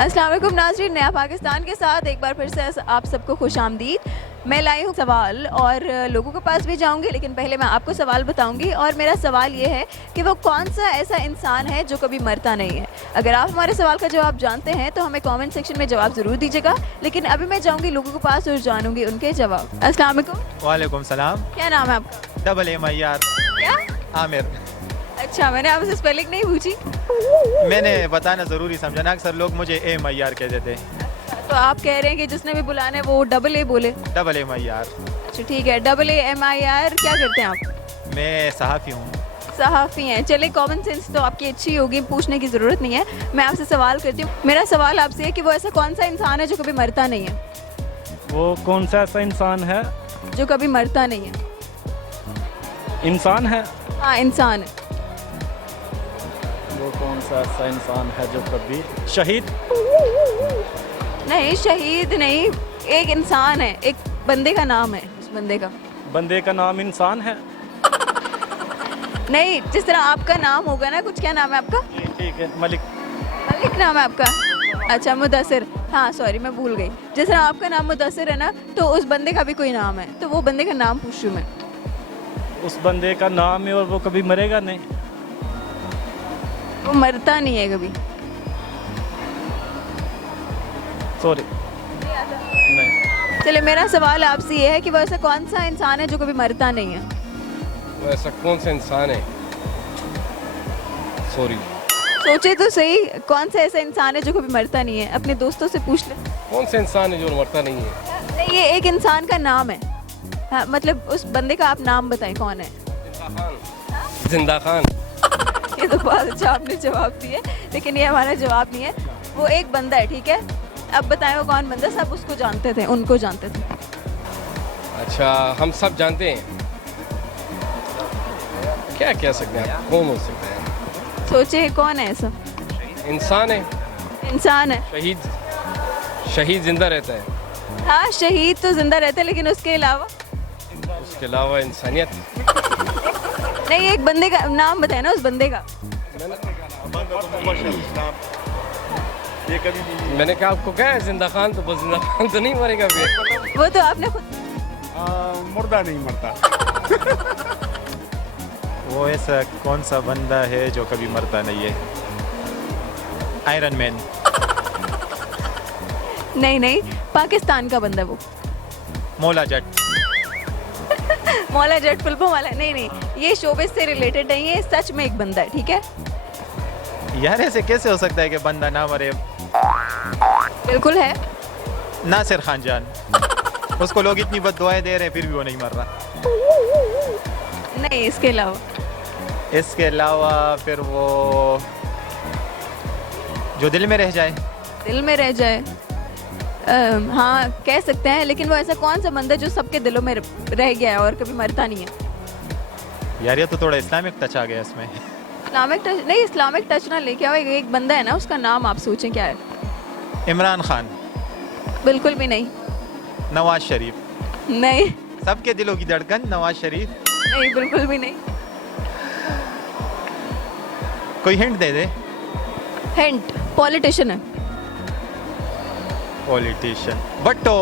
अस्सलाम वालेकुम नाज़रीन, नया पाकिस्तान के साथ एक बार फिर से आप सबको खुशामदीद। मैं लाई हूँ सवाल और लोगों के पास भी जाऊँगी, लेकिन पहले मैं आपको सवाल बताऊँगी। और मेरा सवाल ये है कि वो कौन सा ऐसा इंसान है जो कभी मरता नहीं है। अगर आप हमारे सवाल का जवाब जानते हैं तो हमें कमेंट सेक्शन में जवाब ज़रूर दीजिएगा। लेकिन अभी मैं जाऊँगी लोगों के पास और जानूँगी उनके जवाब। अस्सलाम वालेकुम। वालेकुम सलाम। क्या नाम है आपका? डबल एम आई आर क्या? आमिर। अच्छा, मैंने आपसे स्पेलिंग नहीं पूछी। मैंने बताना ज़रूरी समझा ना, अक्सर लोग मुझे एम आई आर कह देते हैं। तो आप कह रहे हैं कि जिसने भी बुलाना है वो डबल ए बोले। Double M I R. अच्छा ठीक है, AAMIR। क्या करते हैं आप? मैं सहाफ़ी हूँ। सहाफ़ी हैं। चले, कॉमन सेंस तो आपकी अच्छी होगी, पूछने की ज़रूरत नहीं है। मैं आपसे सवाल करती हूँ। मेरा सवाल आपसे है कि वो ऐसा कौन सा इंसान है जो कभी मरता नहीं है? वो कौन सा ऐसा इंसान है? जो कभी मरता नहीं है। इंसान है। हाँ, इंसान है। वो कौन सा ऐसा इंसान है जो कभी शहीद? नहीं, शहीद नहीं, एक इंसान है, एक बंदे का नाम है उस बंदे का। बंदे का नाम इंसान है? नहीं, जिस तरह आपका नाम होगा ना कुछ। क्या नाम है आपका? ठीक है, मलिक। मलिक नाम है आपका? अच्छा, मुदस्सिर। हाँ सॉरी, मैं भूल गई। जिस तरह आपका नाम मुदस्सिर है ना, तो उस बंदे का भी कोई नाम है, तो वो बंदे का नाम पूछ रही हूँ मैं। उस बंदे का नाम है और वो कभी मरेगा नहीं। वो मरता नहीं है कभी। सॉरी नहीं। चले, मेरा सवाल आपसे ये है कि वो ऐसा कौन सा इंसान है जो कभी मरता नहीं है? वो ऐसा कौन सा इंसान है? सॉरी, सोचे तो सही, कौन सा ऐसा इंसान है जो कभी मरता नहीं है? अपने दोस्तों से पूछ ले। कौन सा इंसान है जो मरता नहीं है? नहीं, ये एक इंसान का नाम है। हाँ, मतलब उस बंदे का आप नाम बताएं कौन है। जिंदा खान। जिंदा खान। ये तो बहुत अच्छा आपने जवाब दिया, लेकिन ये हमारा जवाब नहीं है। वो एक बंदा है, ठीक है। अब बताएं वो कौन बंदा? सब उसको जानते थे, उनको जानते थे। अच्छा, हम सब जानते हैं। क्या कह सकते हैं आप? कौन हो सकता है? सोचे कौन है ऐसा इंसान है। इंसान है। शहीद। शहीद जिंदा रहता है। हाँ, शहीद तो जिंदा रहता है, लेकिन उसके अलावा? उसके अलावा इंसानियत। नहीं, एक बंदे का नाम बताए ना, उस बंदे का। मैंने कहा आपको क्या है, जिंदा खान? तो बस जिंदा खान तो नहीं मरेगा फिर। वो तो आपने खुद। मुर्दा नहीं मरता। वो ऐसा कौन सा बंदा है जो कभी मरता नहीं है? Iron man. नहीं नहीं, पाकिस्तान का बंदा वो। मौला जट। मौला जट फिल्मों वाला? नहीं नहीं, ये शोबिस से रिलेटेड नहीं है, सच में एक बंदा है, ठीक है। यार ऐसे कैसे हो सकता है कि बंदा ना मरे? बिल्कुल है। नासिर खान जान। उसको लोग इतनी बद्दुआएं दे रहे हैं फिर भी वो नहीं मर रहा। नहीं, इसके अलावा? इसके अलावा फिर वो जो दिल में रह जाए। दिल में रह जाए? हाँ, कह सकते हैं, लेकिन वो ऐसा कौन सा बंदा जो सबके दिलों में रह गया है और कभी मरता नहीं है? यार ये तो थोड़ा इस्लामिक टच आ गया इसमें। इस्लामिक टच नहीं, इस्लामिक टच ना लेके आओ। एक बंदा है ना, उसका नाम आप सोचें क्या है। इमरान खान। बिल्कुल भी नहीं। नवाज शरीफ। नहीं सबके दिलों की धड़कन नवाज शरीफ। नहीं, बिल्कुल भी नहीं। कोई हिंट दे दे। हिंट, पॉलिटिशियन है। पॉलिटिशियन। भट्टो।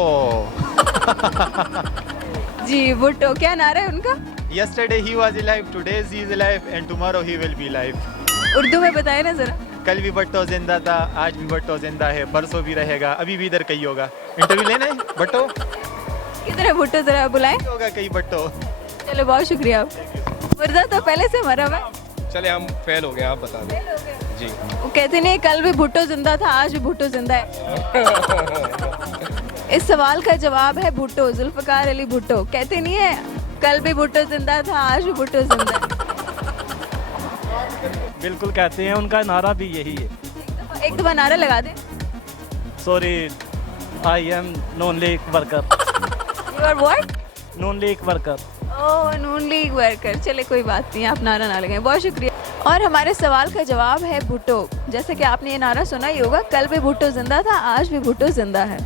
जी, भुट्टो। क्या नारा है उनका? Yesterday he was alive, today he is alive and tomorrow he will be alive. Urdu में बताए ना जरा। कल भी भट्टो जिंदा था, आज भी भट्टो जिंदा है, परसों भी रहेगा, अभी भी इधर कहीं होगा। इंटरव्यू लेना है भट्टो? किधर है भुट्टो, जरा बुलाएं। होगा कहीं भट्टो। चलो, बहुत शुक्रिया। मुर्दा तो पहले से मरा हुआ है। चले, हम फेल हो गए, आप बता दें। जी। वो कहते नहीं, कल भी भुट्टो जिंदा था, आज भी भुट्टो जिंदा है। इस सवाल का जवाब है भुट्टो, जुल्फकार अली भुट्टो। कहते नहीं है, कल भी भुट्टो जिंदा था, आज भी भुट्टो जिंदा है। बिल्कुल कहते हैं, उनका नारा भी यही है। एक दफा नारा लगा दे। Sorry, I am non league worker. You are what? Non league worker. Oh, Noon league worker. चले, कोई बात नहीं, आप नारा ना लगाएं। बहुत शुक्रिया। और हमारे सवाल का जवाब है भुट्टो। जैसे कि आपने ये नारा सुना ही होगा, कल भी भुट्टो जिंदा था, आज भी भुट्टो जिंदा है।